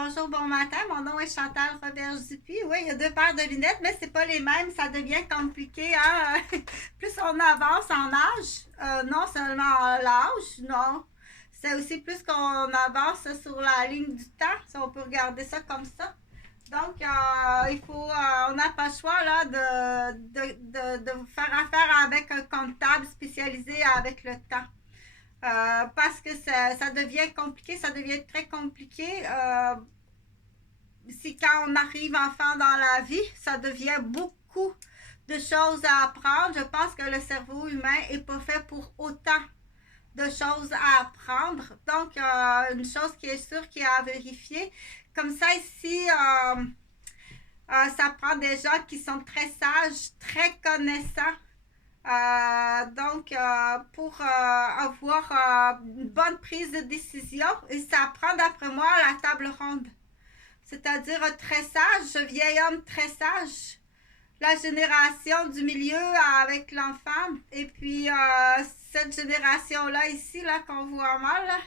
Bonjour, bon matin. Mon nom est Chantal Roberge-Dupuis. Oui, il y a deux paires de lunettes, mais c'est pas les mêmes. Ça devient compliqué, hein? Plus on avance en âge, non seulement en l'âge, non. C'est aussi plus qu'on avance sur la ligne du temps, si on peut regarder ça comme ça. Donc, on n'a pas le choix là, de faire affaire avec un comptable spécialisé avec le temps. Parce que ça devient compliqué, ça devient très compliqué. Si quand on arrive enfant dans la vie, ça devient beaucoup de choses à apprendre. Je pense que le cerveau humain n'est pas fait pour autant de choses à apprendre. Donc, une chose qui est sûre, qui est à vérifier. Comme ça, ici, ça prend des gens qui sont très sages, très connaissants. Pour avoir une bonne prise de décision, et ça prend d'après moi la table ronde. C'est-à-dire très sage, vieil homme très sage, la génération du milieu avec l'enfant, et puis cette génération-là ici, là, qu'on voit mal, là,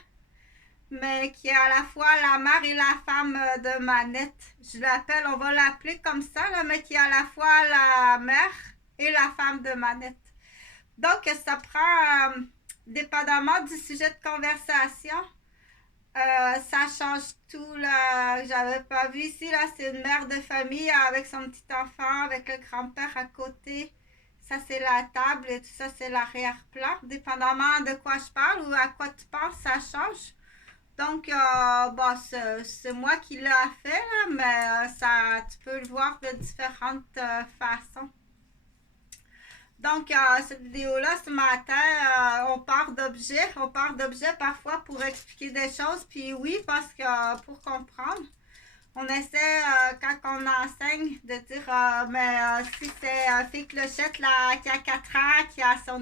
mais qui est à la fois la mère et la femme de Manette. Je l'appelle, on va l'appeler comme ça, là, mais qui est à la fois la mère et la femme de Manette. Donc, ça prend, dépendamment du sujet de conversation, ça change tout. Là. J'avais pas vu ici, là, c'est une mère de famille avec son petit enfant, avec le grand-père à côté. Ça, c'est la table et tout ça, c'est l'arrière-plan. Dépendamment de quoi je parle ou à quoi tu penses, ça change. Donc, c'est moi qui l'ai fait, là, mais tu peux le voir de différentes façons. Donc, cette vidéo-là, ce matin, on part d'objets parfois pour expliquer des choses. Puis oui, parce que pour comprendre, on essaie, quand on enseigne, de dire, si c'est fille Clochette là, qui a 4 ans, qui a son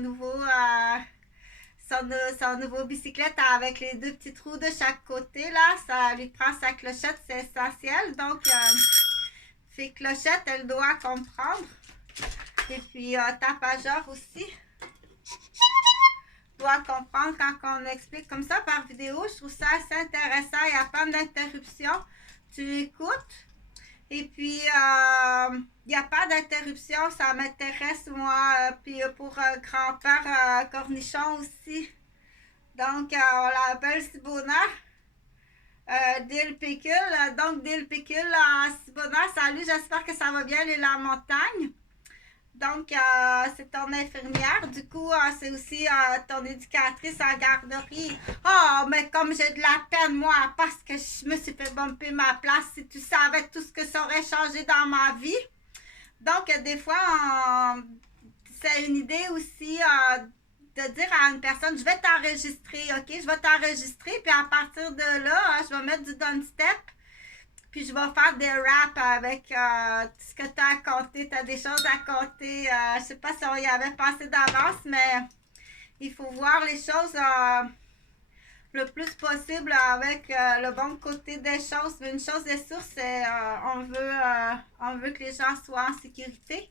nouveau bicyclette avec les deux petits trous de chaque côté, là, ça lui prend sa clochette, c'est essentiel. Donc, fille Clochette, elle doit comprendre. Et puis, Tapageur aussi doit comprendre quand on explique comme ça par vidéo. Je trouve ça assez intéressant. Il y a pas d'interruption. Tu écoutes. Et puis, il n'y a pas d'interruption. Ça m'intéresse, moi. Puis, pour grand-père Cornichon aussi. Donc, on l'appelle Sibona. Dile Pécule. Donc, Dile Pécule, Sibona, salut. J'espère que ça va bien, aller la montagne. Donc, c'est ton infirmière. Du coup, c'est aussi ton éducatrice en garderie. Oh, mais comme j'ai de la peine, moi, parce que je me suis fait bumper ma place, si tu savais tout ce que ça aurait changé dans ma vie. Donc, des fois, c'est une idée aussi de dire à une personne, je vais t'enregistrer, OK? Je vais t'enregistrer, puis à partir de là, je vais mettre du done step. Puis je vais faire des raps avec tout ce que tu as à compter. Tu as des choses à compter. Je sais pas si on y avait pensé d'avance, mais il faut voir les choses le plus possible avec le bon côté des choses. Mais une chose est sûre, c'est on veut que les gens soient en sécurité.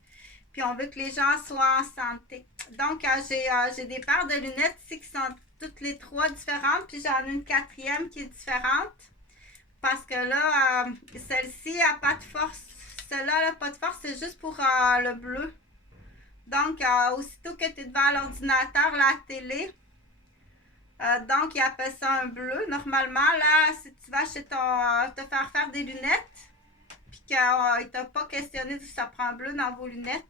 Puis on veut que les gens soient en santé. Donc, j'ai des paires de lunettes ici qui sont toutes les trois différentes. Puis j'en ai une quatrième qui est différente. Parce que là, celle-ci n'a pas de force. Celle-là n'a pas de force, c'est juste pour le bleu. Donc, aussitôt que tu es devant l'ordinateur, la télé, donc il appelle ça un bleu. Normalement, là, si tu vas chez te faire des lunettes, puis qu'il ne t'a pas questionné si ça prend un bleu dans vos lunettes,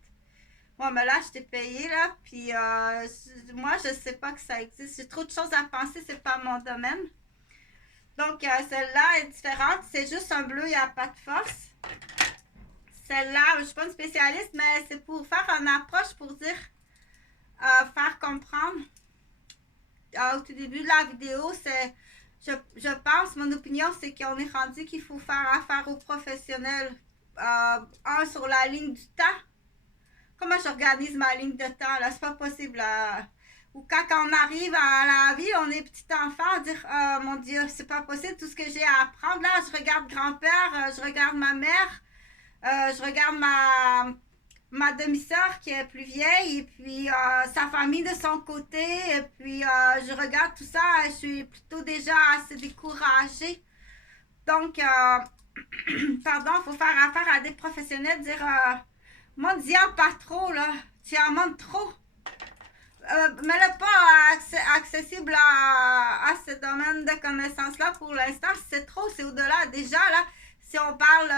moi, mais là, je t'ai payé, là, puis moi, je sais pas que ça existe. J'ai trop de choses à penser, c'est pas mon domaine. Donc, celle-là est différente. C'est juste un bleu, il n'y a pas de force. Celle-là, je ne suis pas une spécialiste, mais c'est pour faire une approche pour dire, faire comprendre. Au tout début de la vidéo, je pense, mon opinion, c'est qu'on est rendu qu'il faut faire affaire aux professionnels. Sur la ligne du temps. Comment j'organise ma ligne de temps, là? C'est pas possible, ou quand on arrive à la vie, on est petit enfant, à dire mon Dieu, c'est pas possible tout ce que j'ai à apprendre. Là, je regarde grand-père, je regarde ma mère, je regarde ma demi-sœur qui est plus vieille, et puis sa famille de son côté, et puis je regarde tout ça, et je suis plutôt déjà assez découragée. Donc, pardon, il faut faire affaire à des professionnels, dire moi, dis pas trop, là. Tu en montres trop. Mets-le pas accessible à ce domaine de connaissances-là pour l'instant. C'est trop, c'est au-delà. Déjà, là, si on parle,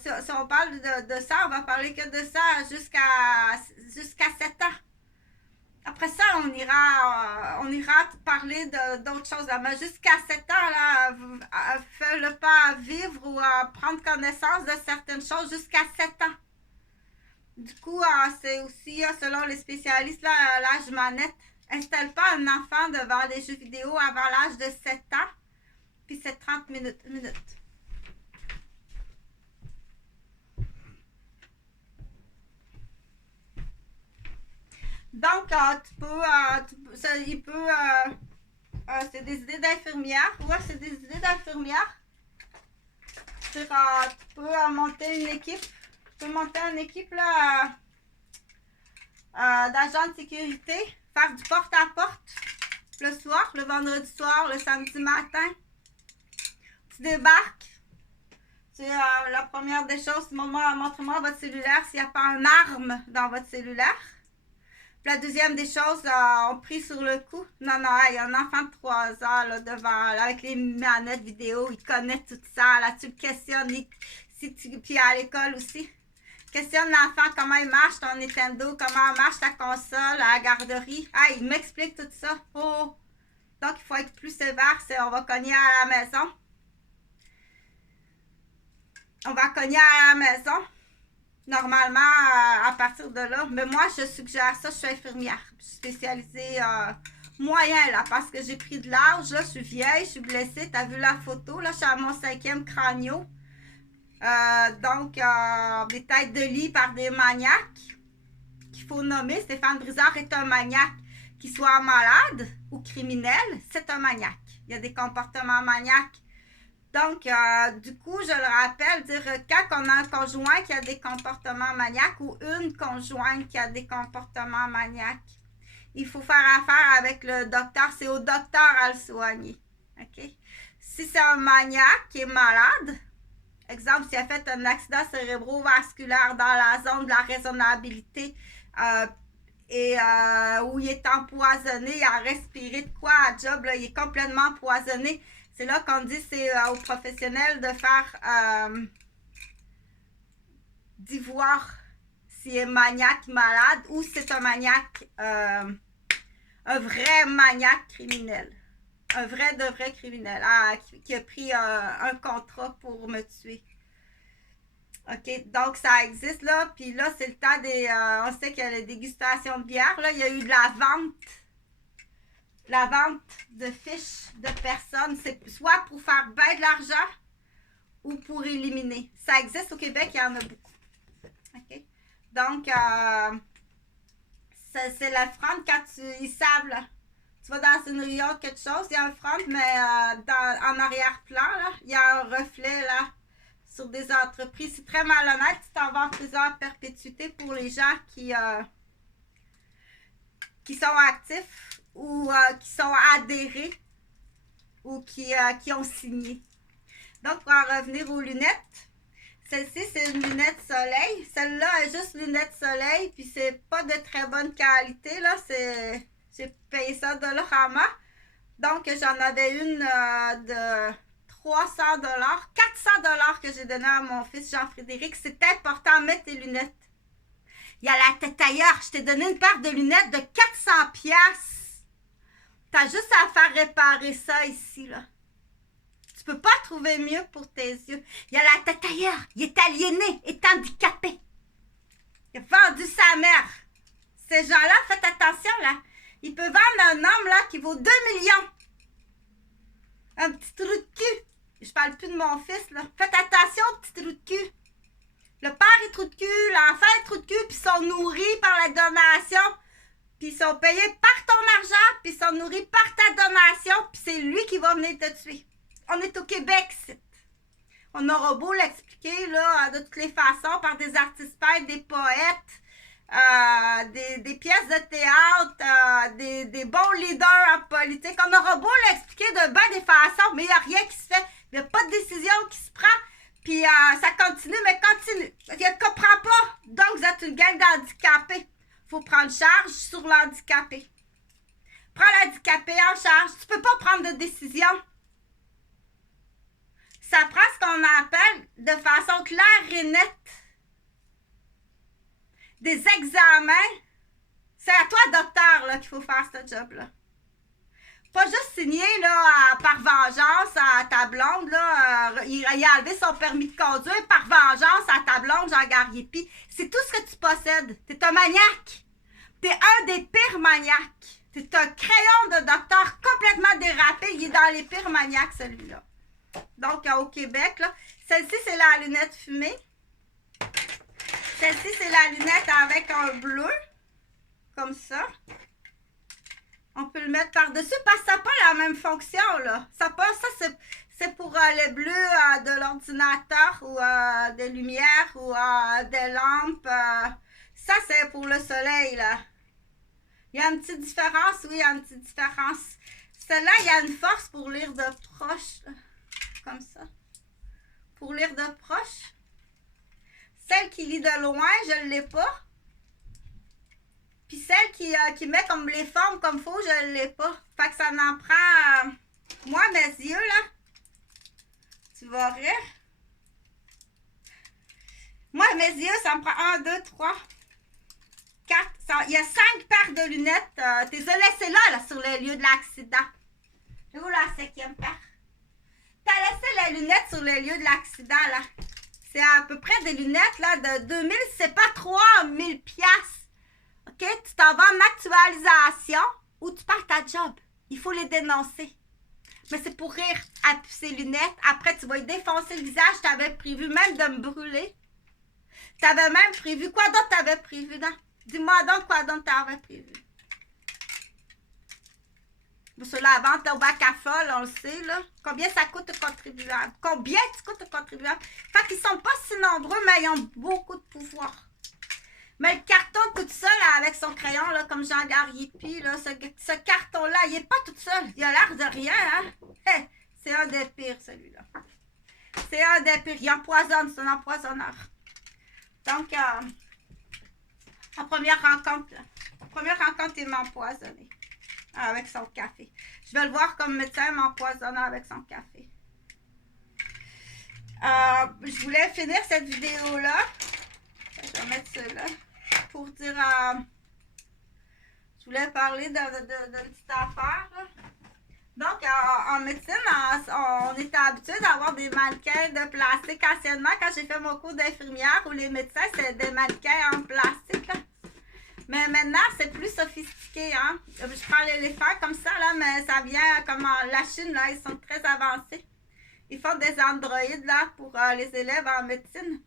si on parle de ça, on va parler que de ça jusqu'à 7 ans. Après ça, on ira parler d'autres choses. Mais jusqu'à 7 ans, là, fais-le pas vivre ou prendre connaissance de certaines choses jusqu'à 7 ans. Du coup, c'est aussi, selon les spécialistes, l'âge manette. Installe pas un enfant devant les jeux vidéo avant l'âge de 7 ans. Puis c'est 30 minutes. Donc, c'est des idées d'infirmière. Ouais, c'est des idées d'infirmière. Tu peux monter une équipe. Tu peux monter une équipe là, d'agents de sécurité. Faire du porte-à-porte le soir, le vendredi soir, le samedi matin. Tu débarques. La première des choses, montrez-moi votre cellulaire s'il n'y a pas une arme dans votre cellulaire. Puis la deuxième des choses, on prie sur le coup. Non, il y a un enfant de 3 ans là, devant, là, avec les manettes vidéo, il connaît tout ça. Là, tu le questionnes. Puis à l'école aussi. Questionne l'enfant comment il marche ton Nintendo, comment marche ta console à la garderie. Ah, il m'explique tout ça. Oh! Donc, il faut être plus sévère. On va cogner à la maison. On va cogner à la maison. Normalement, à partir de là. Mais moi, je suggère ça. Je suis infirmière. Je suis spécialisée moyen, là, parce que j'ai pris de l'âge. Là, je suis vieille, je suis blessée. Tu as vu la photo? Là, je suis à mon 5e crânio. Donc, des têtes de lit par des maniaques qu'il faut nommer. Stéphane Brizard est un maniaque. Qu'il soit malade ou criminel, c'est un maniaque. Il y a des comportements maniaques. Donc, du coup, je le rappelle, dire quand on a un conjoint qui a des comportements maniaques ou une conjointe qui a des comportements maniaques, il faut faire affaire avec le docteur. C'est au docteur à le soigner. OK? Si c'est un maniaque qui est malade, exemple, s'il a fait un accident cérébrovasculaire dans la zone de la raisonnabilité où il est empoisonné, il a respiré de quoi à job, là, il est complètement empoisonné. C'est là qu'on dit c'est aux professionnels de faire d'y voir s'il est maniaque malade ou c'est un maniaque, un vrai maniaque criminel. Un vrai de vrai criminel qui a pris un contrat pour me tuer. OK, donc ça existe là. Puis là, c'est le temps des... on sait qu'il y a la dégustation de bière. Là, il y a eu de la vente. La vente de fiches de personnes. C'est soit pour faire bien de l'argent ou pour éliminer. Ça existe au Québec, il y en a beaucoup. OK? Donc, c'est la front quand ils savent là. Tu vas dans une rue quelque chose, il y a un front, mais en arrière-plan, là, il y a un reflet là, sur des entreprises. C'est très malhonnête. Tu t'en vas en prison à perpétuité pour les gens qui sont actifs ou qui sont adhérés ou qui ont signé. Donc, pour en revenir aux lunettes, celle-ci, c'est une lunette soleil. Celle-là est juste lunette soleil, puis c'est pas de très bonne qualité, là. J'ai payé ça $. Donc, j'en avais une de 300 $, 400 $ que j'ai donné à mon fils Jean-Frédéric. C'est important, mets tes lunettes. Il y a la tête ailleurs. Je t'ai donné une paire de lunettes de 400 $. T'as juste à faire réparer ça ici, là. Tu peux pas trouver mieux pour tes yeux. Il y a la tête ailleurs. Il est aliéné, est handicapé. Il a vendu sa mère. Ces gens-là, faites attention, là. Il peut vendre un homme, là, qui vaut 2 millions. Un petit trou de cul. Je parle plus de mon fils, là. Faites attention au petit trou de cul. Le père est trou de cul, l'enfant est trou de cul, puis ils sont nourris par la donation. Puis ils sont payés par ton argent, puis ils sont nourris par ta donation, puis c'est lui qui va venir te tuer. On est au Québec, c'est. On aura beau l'expliquer, là, de toutes les façons, par des artistes peintres, des poètes, des pièces de théâtre, des bons leaders en politique. On aura beau l'expliquer de bien des façons, mais il n'y a rien qui se fait. Il n'y a pas de décision qui se prend, puis ça continue, mais continue. Il ne comprend pas. Donc, vous êtes une gang d'handicapés. Il faut prendre charge sur l'handicapé. Prends l'handicapé en charge. Tu ne peux pas prendre de décision. Ça prend ce qu'on appelle de façon claire et nette. Des examens. C'est à toi, docteur, là, qu'il faut faire ce job-là. Pas juste signer là, par vengeance à ta blonde. Là, il a enlevé son permis de conduire par vengeance à ta blonde, Jean Gariepi. C'est tout ce que tu possèdes. T'es un maniaque. T'es un des pires maniaques. T'es un crayon de docteur complètement dérapé. Il est dans les pires maniaques, celui-là. Donc, au Québec, là. Celle-ci, c'est la lunette fumée. Celle-ci, c'est la lunette avec un bleu. Comme ça. On peut le mettre par-dessus parce que ça n'a pas la même fonction, là. Ça, c'est pour les bleus de l'ordinateur ou des lumières ou des lampes. Ça, c'est pour le soleil, là. Il y a une petite différence, oui, il y a une petite différence. Celle-là, il y a une force pour lire de proche, là. Comme ça. Pour lire de proche. Celle qui lit de loin, je ne l'ai pas. Puis celle qui met comme les formes comme faut, je ne l'ai pas. Fait que ça m'en prend... moi, mes yeux, là. Tu vas rire. Moi, mes yeux, ça me prend 1, 2, 3, 4. Il y a 5 paires de lunettes. Tu les as laissées là, sur le lieu de l'accident. Et où la 5e paire? Tu as laissé les lunettes sur le lieu de l'accident, là. C'est à peu près des lunettes, là, de 2000, c'est pas 3000 piastres. OK? Tu t'en vas en actualisation ou tu perds ta job. Il faut les dénoncer. Mais c'est pour rire à ces lunettes. Après, tu vas y défoncer le visage. Tu avais prévu même de me brûler. Tu avais même prévu. Quoi d'autre tu avais prévu, non? Dis-moi donc quoi d'autre tu avais prévu. Sur la vente au bac à folle, on le sait, là. Combien ça coûte au contribuable? Combien tu coûtes au contribuable? Fait qu'ils sont pas si nombreux, mais ils ont beaucoup de pouvoir. Mais le carton tout seul, là, avec son crayon, là, comme Jean Gariepi, là, ce carton-là, il n'est pas tout seul. Il a l'air de rien, hein? Hey, c'est un des pires, celui-là. C'est un des pires. Il empoisonne, c'est un empoisonneur. Donc, en première rencontre, il m'a empoisonné avec son café. Je vais le voir comme médecin m'empoisonnant avec son café. Je voulais finir cette vidéo-là. Je vais mettre cela pour dire... je voulais parler d'une petite affaire. Là. Donc, en médecine, on était habitué d'avoir des mannequins de plastique anciennement. Quand j'ai fait mon cours d'infirmière, où les médecins, c'est des mannequins en plastique. Là. Mais maintenant, c'est plus sophistiqué. Hein? Je prends l'éléphant comme ça, là, mais ça vient comme la Chine, là, ils sont très avancés. Ils font des androïdes là, pour les élèves en médecine.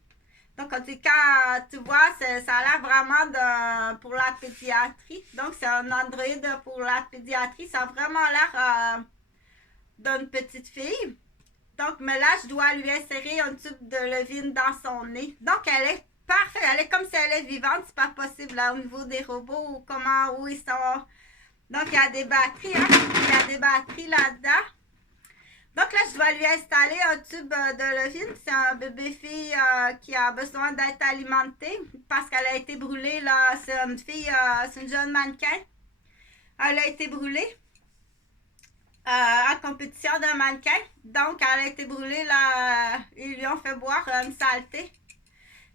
Donc, quand tu vois, ça a l'air vraiment pour la pédiatrie. Donc, c'est un androïde pour la pédiatrie. Ça a vraiment l'air d'une petite fille. Donc, mais là, je dois lui insérer un tube de levine dans son nez. Donc, elle est parfaite. Elle est comme si elle est vivante. C'est pas possible là, au niveau des robots ou où ils sont. Donc, il y a des batteries. Hein? Il y a des batteries là-dedans. Donc là, je dois lui installer un tube de levine. C'est un bébé fille qui a besoin d'être alimenté parce qu'elle a été brûlée. Là, c'est une fille, c'est une jeune mannequin. Elle a été brûlée en compétition d'un mannequin. Donc, elle a été brûlée. Là, ils lui ont fait boire une saleté.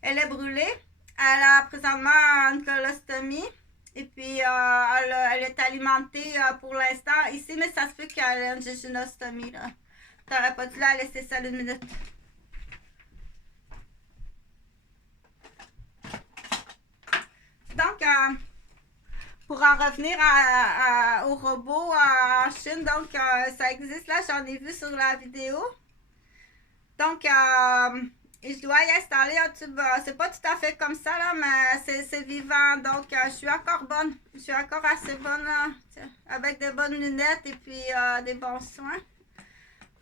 Elle est brûlée. Elle a présentement une colostomie. Et puis, elle est alimentée pour l'instant ici, mais ça se peut qu'elle ait une jéjunostomie. Là. T'aurais pas dû la laisser seule 1 minute. Donc, pour en revenir au robot en Chine, donc ça existe là, j'en ai vu sur la vidéo. Donc, je dois y installer un tube. C'est pas tout à fait comme ça, là, mais c'est vivant. Donc, je suis encore bonne. Je suis encore assez bonne, avec des bonnes lunettes et puis des bons soins.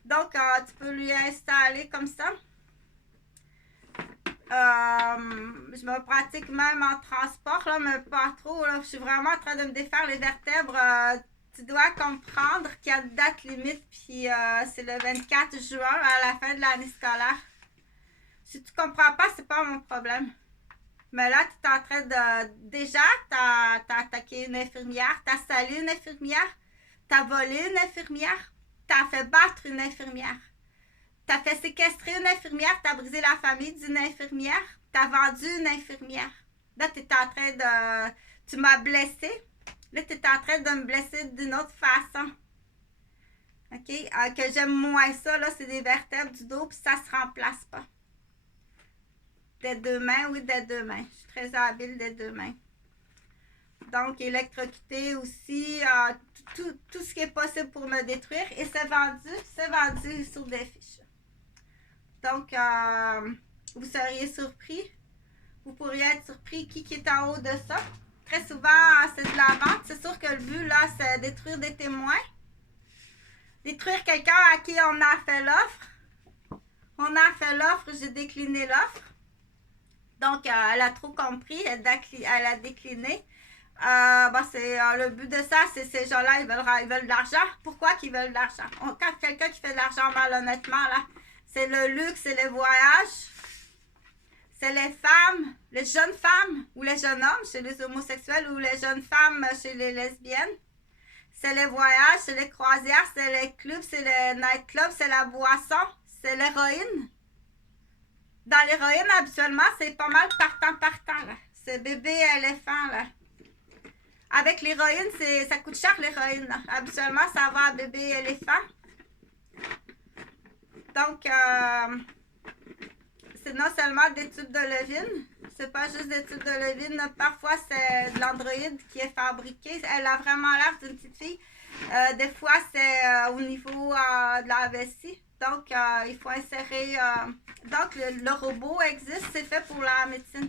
Donc, tu peux lui installer comme ça. Je me pratique même en transport, là, mais pas trop. Là. Je suis vraiment en train de me défaire les vertèbres. tu dois comprendre qu'il y a une date limite, puis c'est le 24 juin à la fin de l'année scolaire. Si tu comprends pas, c'est pas mon problème. Mais là, tu es en train de... Déjà, tu as attaqué une infirmière, tu as salé une infirmière, tu as volé une infirmière, tu as fait battre une infirmière, tu as fait séquestrer une infirmière, tu as brisé la famille d'une infirmière, tu as vendu une infirmière. Là, tu es en train de... Tu m'as blessé. Là, tu es en train de me blesser d'une autre façon. OK? Que j'aime moins ça, là, c'est des vertèbres du dos, puis ça se remplace pas. Des deux mains, oui, des deux mains. Je suis très habile des deux mains. Donc, électrocuté aussi, tout ce qui est possible pour me détruire. Et c'est vendu sur des fiches. Donc, vous seriez surpris. Vous pourriez être surpris qui est en haut de ça. Très souvent, c'est de la vente. C'est sûr que le but, là, c'est détruire des témoins. Détruire quelqu'un à qui on a fait l'offre. On a fait l'offre, j'ai décliné l'offre. Donc, elle a trop compris, elle a décliné. Le but de ça, c'est ces gens-là, ils veulent de l'argent. Pourquoi qu'ils veulent de l'argent? Quand quelqu'un qui fait de l'argent malhonnêtement, là, c'est le luxe, c'est les voyages, c'est les femmes, les jeunes femmes ou les jeunes hommes chez les homosexuels ou les jeunes femmes chez les lesbiennes. C'est les voyages, c'est les croisières, c'est les clubs, c'est les nightclubs, c'est la boisson, c'est l'héroïne. Dans l'héroïne, habituellement, c'est pas mal partant, là. C'est bébé éléphant, là. Avec l'héroïne, ça coûte cher, l'héroïne, là. Habituellement, ça va à bébé éléphant. Donc, c'est non seulement des tubes de levine, c'est pas juste des tubes de levine. Parfois, c'est de l'androïde qui est fabriqué. Elle a vraiment l'air d'une petite fille. Des fois, c'est au niveau de la vessie. Donc, il faut insérer... donc, le robot existe, c'est fait pour la médecine.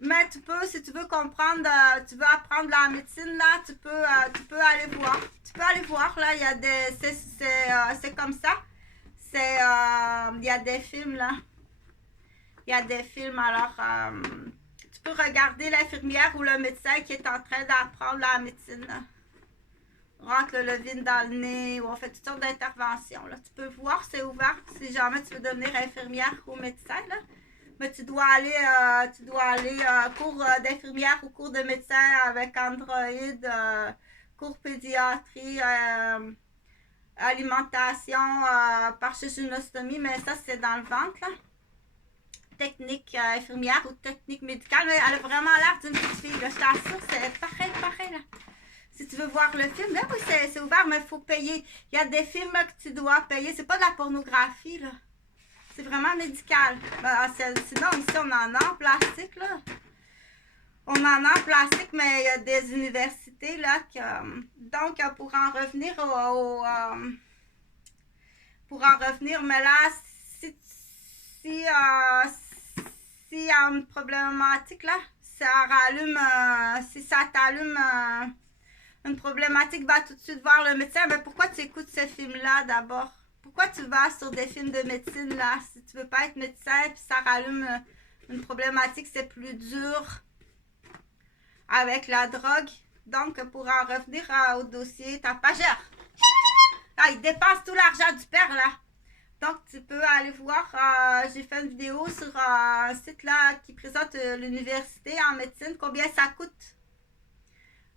Mais tu peux, si tu veux comprendre, tu veux apprendre la médecine, là, tu peux aller voir. Tu peux aller voir, là, il y a des... C'est comme ça. Il y a des films, là. Il y a des films, alors... tu peux regarder l'infirmière ou le médecin qui est en train d'apprendre la médecine, là. Rentre le levine dans le nez, ou on fait toutes sortes d'interventions. Là. Tu peux voir, c'est ouvert si jamais tu veux devenir infirmière ou médecin. Là. Mais tu dois aller cours d'infirmière ou cours de médecin avec Android, cours pédiatrie, alimentation par chéginostomie, mais ça c'est dans le ventre. Là. Technique infirmière ou technique médicale, mais elle a vraiment l'air d'une petite fille. Là. Je t'assure, c'est pareil. Là. Si tu veux voir le film, là, oui, c'est ouvert, mais il faut payer. Il y a des films que tu dois payer. C'est pas de la pornographie, là. C'est vraiment médical. Sinon, ici, on en a en plastique, là. On en a en plastique, mais il y a des universités, là, donc, pour en revenir mais là, s'il y a une problématique, là, ça rallume, si ça t'allume... une problématique, va tout de suite voir le médecin. Mais pourquoi tu écoutes ce film-là d'abord? Pourquoi tu vas sur des films de médecine là? Si tu veux pas être médecin puis ça rallume une problématique, c'est plus dur avec la drogue. Donc, pour en revenir au dossier, ta pageur. Ah, il dépense tout l'argent du père là. Donc, tu peux aller voir, j'ai fait une vidéo sur un site là qui présente l'université en médecine, combien ça coûte.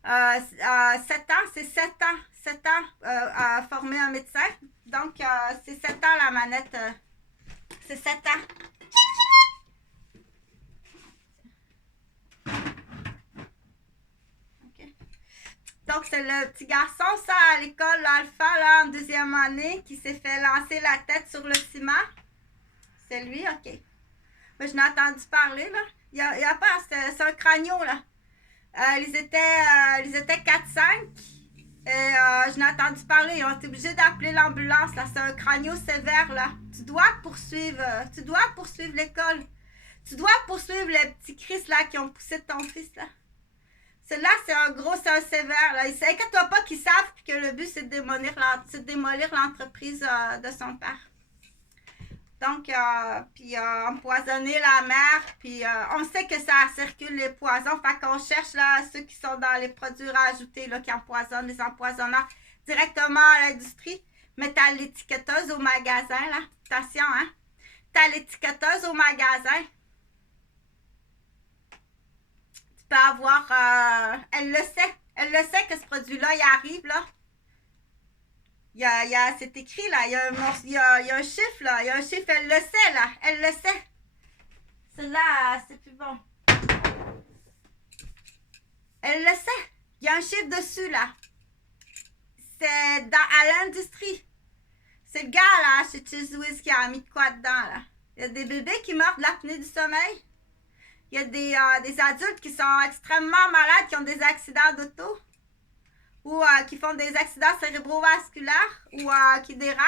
7 ans, c'est 7 ans à former un médecin. Donc, c'est 7 ans la manette. C'est 7 ans. Okay. Donc, c'est le petit garçon, ça, à l'école Alpha, là, en 2e année, qui s'est fait lancer la tête sur le ciment. C'est lui, OK. Mais je n'ai entendu parler, là. Il y a pas, c'est un crânio, là. Ils étaient 4-5 et je n'ai entendu parler. Ils ont été obligés d'appeler l'ambulance. Là, c'est un crânio sévère. Là. Tu dois poursuivre l'école. Tu dois poursuivre les petits Chris là, qui ont poussé ton fils. Là. Celui-là, c'est un sévère. Là. Inquiète-toi pas qu'ils savent que le but, c'est de démolir l'entreprise de son père. Donc, puis empoisonner la mer, puis on sait que ça circule les poisons, fait qu'on cherche là ceux qui sont dans les produits rajoutés, là, qui empoisonnent, les empoisonneurs directement à l'industrie. Mais t'as l'étiquetteuse au magasin, là. Attention, hein. T'as l'étiquetteuse au magasin. Tu peux avoir... elle le sait. Elle le sait que ce produit-là, il arrive, là. C'est écrit, là. Il y a un chiffre, là. Il y a un chiffre. Elle le sait, là. Elle le sait. Celle-là, c'est plus bon. Elle le sait. Il y a un chiffre dessus, là. C'est à l'industrie. C'est le gars, là, chez Cheese qui a mis de quoi dedans, là. Il y a des bébés qui meurent de l'apnée du sommeil. Il y a des adultes qui sont extrêmement malades, qui ont des accidents d'auto. Ou qui font des accidents cérébrovasculaires. Ou qui dérapent.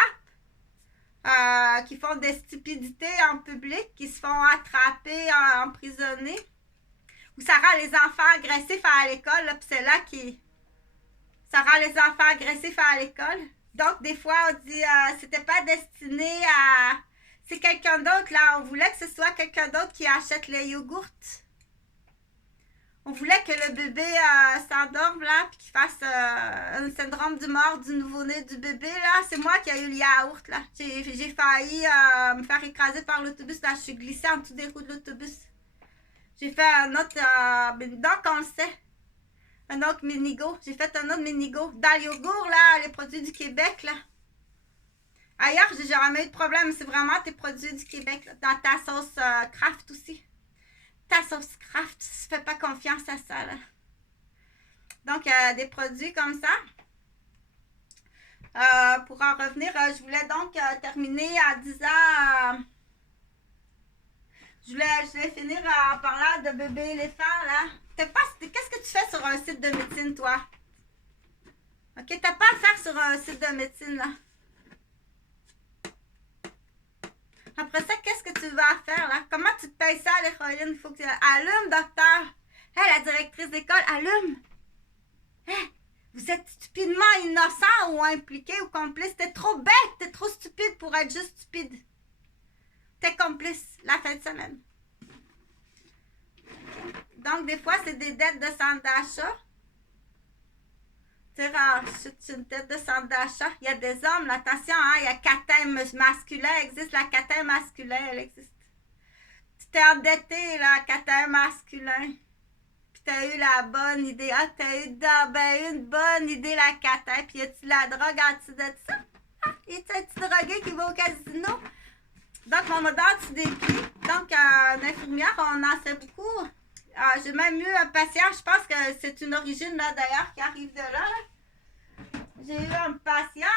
Qui font des stupidités en public. Qui se font attraper, emprisonner. Ou ça rend les enfants agressifs à l'école. Puis c'est là qui... Ça rend les enfants agressifs à l'école. Donc, des fois, on dit c'était pas destiné à... C'est quelqu'un d'autre, là. On voulait que ce soit quelqu'un d'autre qui achète les yogourts. On voulait que le bébé s'endorme, là, puis qu'il fasse un syndrome du mort du nouveau-né du bébé, là. C'est moi qui ai eu le yaourt, là. J'ai failli me faire écraser par l'autobus, là. Je suis glissée en dessous des roues de l'autobus. J'ai fait un autre... donc, on le sait. Un autre minigo. J'ai fait un autre minigo. Dans le yogourt, là, les produits du Québec, là. Ailleurs, j'ai jamais eu de problème. C'est vraiment tes produits du Québec, là. Dans ta sauce craft aussi. Ta sauce craft, tu fais pas confiance à ça, là. Donc, des produits comme ça. Pour en revenir, je voulais donc terminer en disant... je voulais finir en parlant de bébé éléphant, là. Qu'est-ce que tu fais sur un site de médecine, toi? Ok, t'as pas à faire sur un site de médecine, là. Après ça, qu'est-ce que tu vas faire, là? Comment tu te payes ça, l'héroïne? Il faut que tu... Allume, docteur! Hé, la directrice d'école, allume! Hé, vous êtes stupidement innocent ou impliqué ou complice. T'es trop bête, t'es trop stupide pour être juste stupide. T'es complice la fin de semaine. Donc, des fois, c'est des dettes de centre d'achat. C'est rare, c'est une dette de centre d'achat. Il y a des hommes, là, attention, hein, il y a catin masculin, existe la catin masculin, elle existe. Tu t'es endetté, là, catin masculin. Puis t'as eu la bonne idée. Ah, t'as eu une bonne idée, la catin. Puis y a-tu de la drogue en dessous de ça? Ah, y a-tu un petit drogué qui va au casino? Donc, on m'a donné en dessous des pieds. Donc, l'infirmière, on en sait beaucoup. J'ai même eu un patient, je pense que c'est une origine là d'ailleurs qui arrive de là. J'ai eu un patient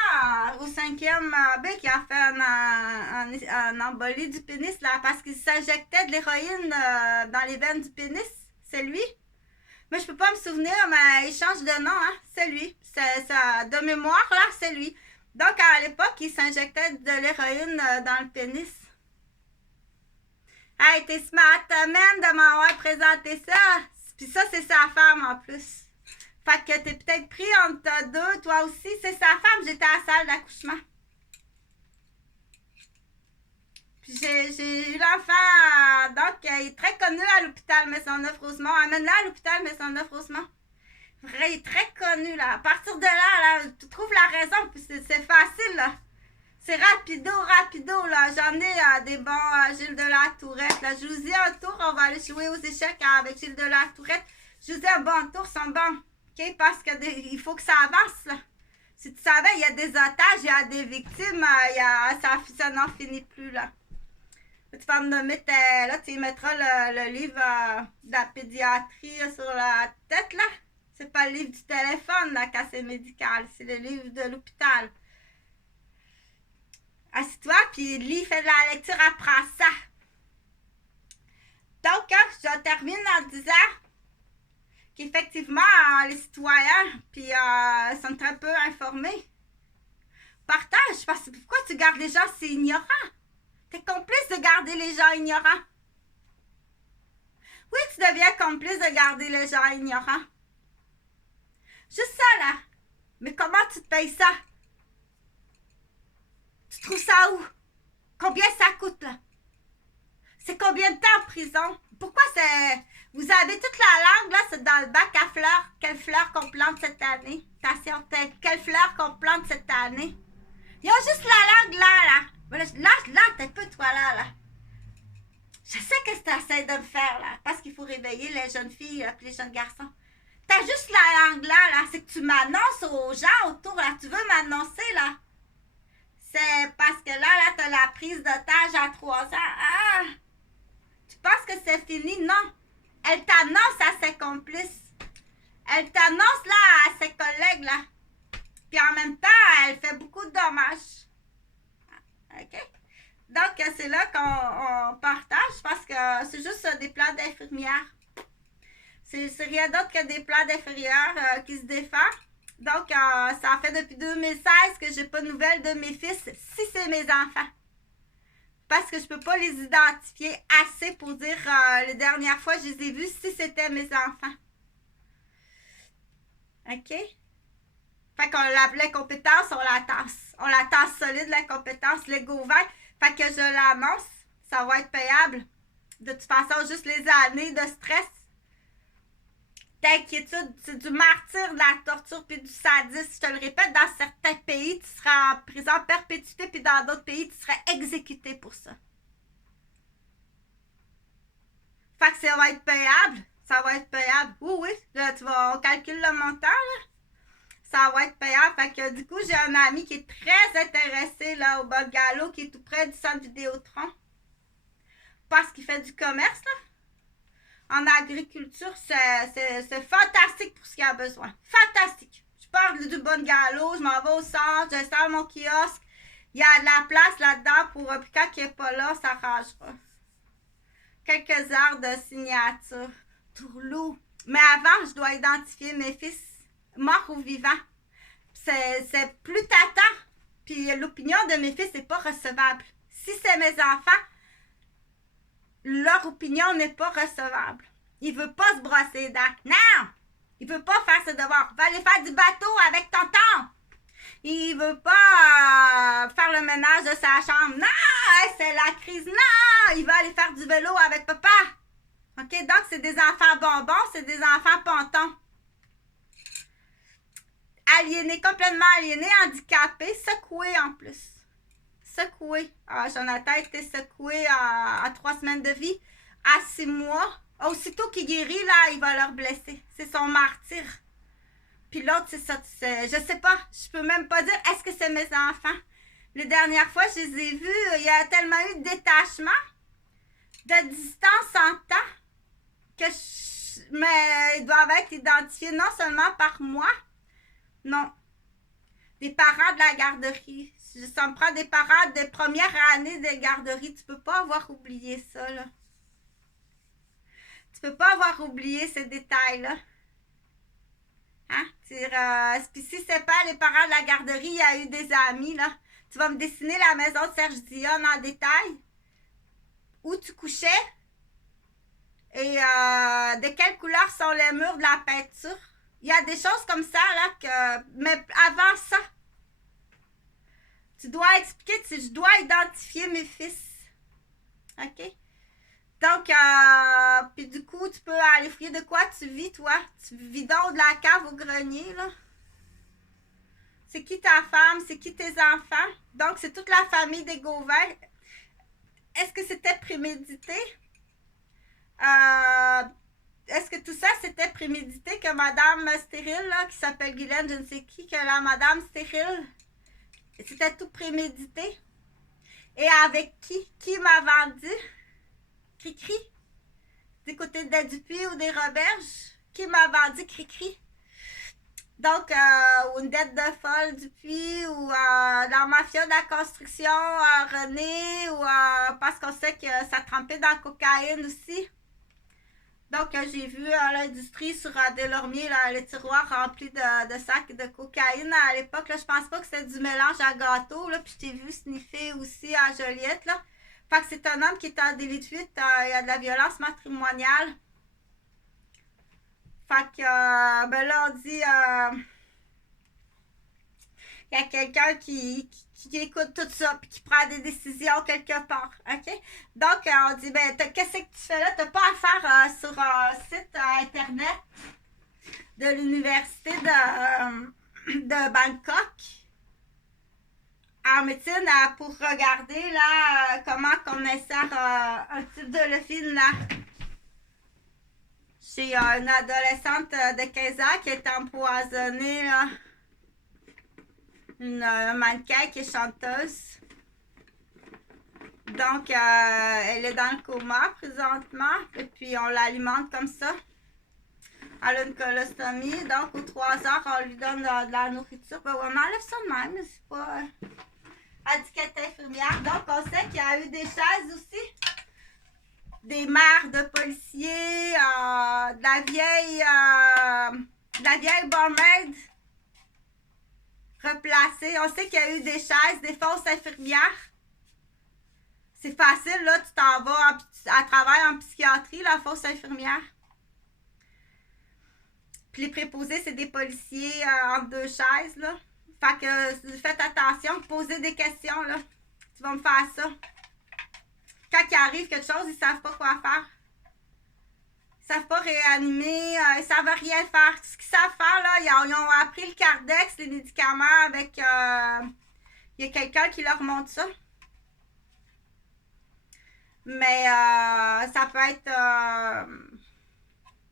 au 5e B qui a fait un embolie du pénis là parce qu'il s'injectait de l'héroïne dans les veines du pénis. C'est lui. Mais je peux pas me souvenir, mais il change de nom, hein. C'est lui. De mémoire là, c'est lui. Donc à l'époque, il s'injectait de l'héroïne dans le pénis. Hey, t'es smart, man, de m'avoir présenté ça. Puis ça, c'est sa femme en plus. Fait que t'es peut-être pris entre deux, toi aussi. C'est sa femme, j'étais à la salle d'accouchement. Puis j'ai eu l'enfant, donc il est très connu à l'hôpital Maisonneuve-Rosemont. Amène-la à l'hôpital Maisonneuve-Rosemont. Vrai, il est très connu, là. À partir de là, tu trouves la raison, puis c'est facile, là. C'est rapido, là. J'en ai des bons Gilles de la Tourette, là. Je vous dis un tour, on va aller jouer aux échecs avec Gilles de la Tourette. Je vous dis un bon tour, sont bons. OK? Parce que il faut que ça avance, là. Si tu savais, il y a des otages, il y a des victimes, ça n'en finit plus, là. Tu vas me nommer, là, tu y mettras le livre de la pédiatrie sur la tête, là. C'est pas le livre du téléphone, là, quand c'est médical. C'est le livre de l'hôpital. Assis-toi, puis lis, fais de la lecture, apprends ça. Donc, je termine en disant qu'effectivement, les citoyens puis, sont très peu informés. Partage, parce que pourquoi tu gardes les gens si ignorants? T'es complice de garder les gens ignorants. Oui, tu deviens complice de garder les gens ignorants. Juste ça, là. Mais comment tu te payes ça? Tu trouves ça où? Combien ça coûte, là? C'est combien de temps en prison? Pourquoi c'est... Vous avez toute la langue, là, c'est dans le bac à fleurs. Quelle fleur qu'on plante cette année? Attention, quelle fleur qu'on plante cette année? Ils ont juste la langue là. Là, t'es peu, toi, là. Je sais que tu essaies de me faire, là, parce qu'il faut réveiller les jeunes filles et les jeunes garçons. T'as juste la langue là. C'est que tu m'annonces aux gens autour, là. Tu veux m'annoncer, là. C'est parce que là, t'as la prise d'otage à 3 ans. Ah! Tu penses que c'est fini? Non. Elle t'annonce à ses complices. Elle t'annonce, là, à ses collègues, là. Puis en même temps, elle fait beaucoup de dommages. OK? Donc, c'est là qu'on partage parce que c'est juste des plans d'infirmières. C'est rien d'autre que des plans d'infirmières qui se défendent. Donc, ça fait depuis 2016 que j'ai pas de nouvelles de mes fils si c'est mes enfants. Parce que je peux pas les identifier assez pour dire les dernières fois que je les ai vus si c'était mes enfants. OK? Fait qu'on l'appelait compétence, on la tasse. On la tasse solide, la compétence, l'ego vert. Fait que je l'annonce, ça va être payable. De toute façon, juste les années de stress, d'inquiétude, c'est du martyre, de la torture puis du sadisme. Je te le répète, dans certains pays, tu seras en prison à perpétuité, puis dans d'autres pays, tu serais exécuté pour ça. Fait que ça va être payable. Ça va être payable. Oui. Là, on calcule le montant, là. Ça va être payable. Fait que du coup, j'ai un ami qui est très intéressé là, au bungalow qui est tout près du centre Vidéotron. Parce qu'il fait du commerce, là. En agriculture, c'est fantastique pour ce qu'il a besoin. Fantastique. Je parle du bungalow, je m'en vais au centre, j'installe mon kiosque. Il y a de la place là-dedans pour puis quand il n'est pas là, ça ragera. Quelques heures de signature. Tourlou. Mais avant, je dois identifier mes fils morts ou vivants. C'est plus t'attends. Puis l'opinion de mes fils n'est pas recevable. Si c'est mes enfants, leur opinion n'est pas recevable. Il veut pas se brosser les dents. Non! Il veut pas faire ses devoirs. Va aller faire du bateau avec tonton. Il veut pas faire le ménage de sa chambre. Non! C'est la crise. Non! Il va aller faire du vélo avec papa. OK? Donc, c'est des enfants bonbons, c'est des enfants pontons. Aliénés, complètement aliénés, handicapés, secoués en plus. Secoués. Ah, Jonathan était secoué à 3 semaines de vie, à 6 mois. Aussitôt qu'il guérit, là, il va leur blesser. C'est son martyr. Puis l'autre, c'est ça. Je sais pas. Je peux même pas dire est-ce que c'est mes enfants. Les dernières fois, je les ai vus. Il y a tellement eu de détachement, de distance en temps, que mais ils doivent être identifiés non seulement par moi, non. Des parents de la garderie. Ça me prend des parents de première année de garderie. Tu peux pas avoir oublié ça, là. Tu peux pas avoir oublié ces détails-là. Hein? Puis si c'est pas les parents de la garderie, il y a eu des amis, là. Tu vas me dessiner la maison de Serge Dionne en détail. Où tu couchais. Et de quelle couleur sont les murs de la peinture. Il y a des choses comme ça, là, mais avant ça, tu dois expliquer, je dois identifier mes fils. OK? Donc, puis du coup, tu peux aller fouiller de quoi tu vis, toi. Tu vis donc de la cave au grenier, là. C'est qui ta femme? C'est qui tes enfants? Donc, c'est toute la famille des Gauvin. Est-ce que c'était prémédité? Est-ce que tout ça, c'était prémédité que Madame Stérile, là, qui s'appelle Guylaine, je ne sais qui, que la Madame Stérile, c'était tout prémédité? Et avec qui? Qui m'a vendu? Cri-cri? Du côté de Dupuis ou des Roberges? Qui m'a vendu Cri-cri? Donc, une dette de folle Dupuis ou dans la mafia de la construction, René, ou parce qu'on sait que ça trempait dans la cocaïne aussi. Donc, j'ai vu à l'industrie sur Delormier, là, les tiroirs remplis de sacs de cocaïne à l'époque. Je pense pas que c'était du mélange à gâteau. Là, puis je t'ai vu sniffer aussi à Joliette. Là. Fait que c'est un homme qui est en délit de fuite. Il y a de la violence matrimoniale. Fait que, ben là, on dit... il y a quelqu'un qui qui écoute tout ça, puis qui prend des décisions quelque part, OK? Donc, on dit, ben, qu'est-ce que tu fais là? T'as pas à faire sur un site Internet de l'université de Bangkok en médecine pour regarder, là, comment qu'on insère un type de leucine, là. J'ai une adolescente de 15 ans qui est empoisonnée, là. Une mannequin qui est chanteuse. Donc, elle est dans le coma présentement. Et puis, on l'alimente comme ça. Elle a une colostomie. Donc, aux 3 heures, on lui donne de la nourriture. Ben, on enlève ça de même. C'est pas... Elle dit qu'elle est infirmière. Donc, on sait qu'il y a eu des chaises aussi. Des mères de policiers. De la vieille barmaid replacée. On sait qu'il y a eu des chaises, des fausses infirmières. C'est facile, là, tu t'en vas à travailler en psychiatrie, la fausse infirmière. Puis les préposés, c'est des policiers entre deux chaises, là. Fait que faites attention, posez des questions, là. Tu vas me faire ça. Quand il arrive quelque chose, ils savent pas quoi faire. Ils savent pas réanimer, ils savent rien faire. Ce qu'ils savent faire, là, ils ont appris le Cardex, les médicaments avec... il y a quelqu'un qui leur montre ça. Mais ça peut être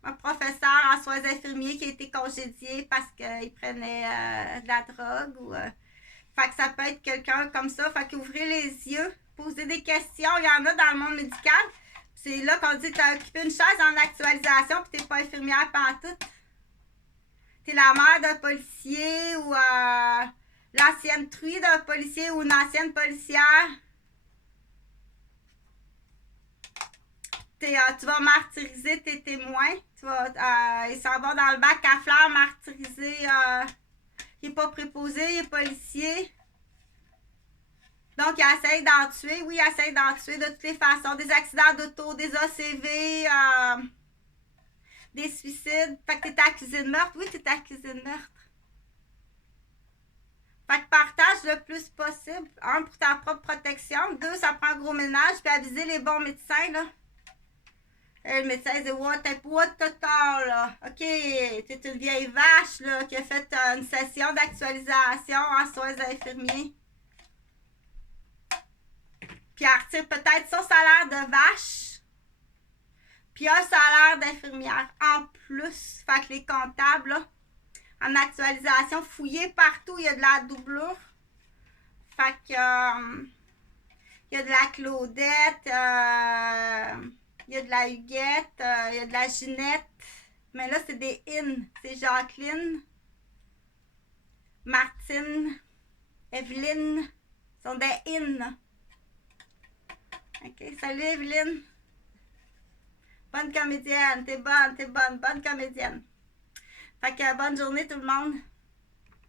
un professeur en soins infirmiers qui a été congédié parce qu'il prenait de la drogue. Fait que ça peut être quelqu'un comme ça. Fait qu'ouvrez les yeux, posez des questions. Il y en a dans le monde médical. C'est là qu'on dit que tu as occupé une chaise en actualisation puis tu n'es pas infirmière pantoute. Tu es la mère d'un policier ou l'ancienne truie d'un policier ou une ancienne policière. Tu vas martyriser tes témoins. Ils s'en vont dans le bac à fleurs martyriser. Il n'est pas préposé, il est policier. Donc, il essaye d'en tuer. Oui, il essaye d'en tuer de toutes les façons. Des accidents d'auto, des ACV, des suicides. Fait que tu es accusé de meurtre. Oui, tu es accusé de meurtre. Fait que partage le plus possible. 1, pour ta propre protection. 2, ça prend un gros ménage. Puis aviser les bons médecins, là. Le médecin dit, what total, là. OK, t'es une vieille vache, là, qui a fait une session d'actualisation en soins infirmiers. Puis elle retire peut-être son salaire de vache. Puis un salaire d'infirmière en plus. Fait que les comptables, là, en actualisation, fouillés partout, il y a de la doublure. Fait que, il y a de la Claudette, il y a de la Huguette, il y a de la Ginette. Mais là, c'est des in. C'est Jacqueline, Martine, Evelyne. Ce sont des in. OK, salut Evelyne. Bonne comédienne. T'es bonne, bonne comédienne. Fait que bonne journée tout le monde.